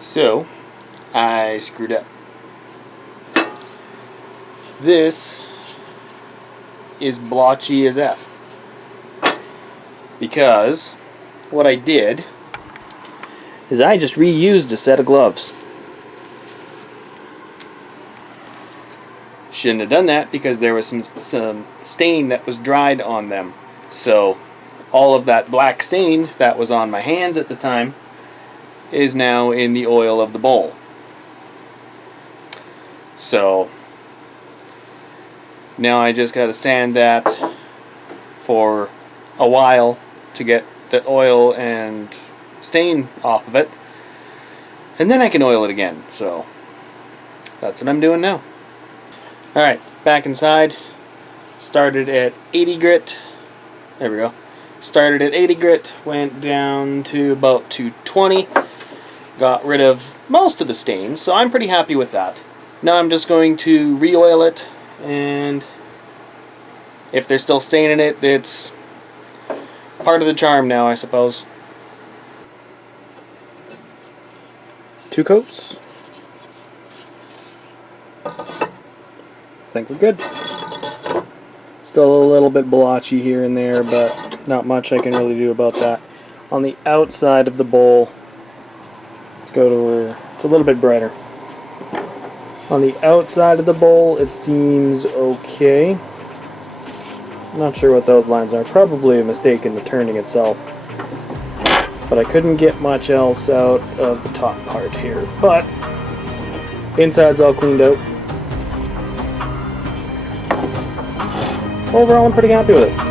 So, I screwed up. This is blotchy as F. Because what I did is I just reused a set of gloves. Shouldn't have done that because there was some stain that was dried on them. So all of that black stain that was on my hands at the time is now in the oil of the bowl. So now I just gotta sand that for a while to get the oil and stain off of it, and then I can oil it again. So that's what I'm doing now. Alright, back inside. Started at 80 grit. There we go. Started at 80 grit, went down to about 220. Got rid of most of the stains, so I'm pretty happy with that. Now I'm just going to re-oil it, and if there's still stain in it, it's part of the charm now, I suppose. 2 coats. I think we're good. Still a little bit blotchy here and there, but not much I can really do about that. On the outside of the bowl, let's go to where it's a little bit brighter. On the outside of the bowl, it seems okay. Not sure what those lines are. Probably a mistake in the turning itself. But I couldn't get much else out of the top part here. But inside's all cleaned out. Overall, I'm pretty happy with it.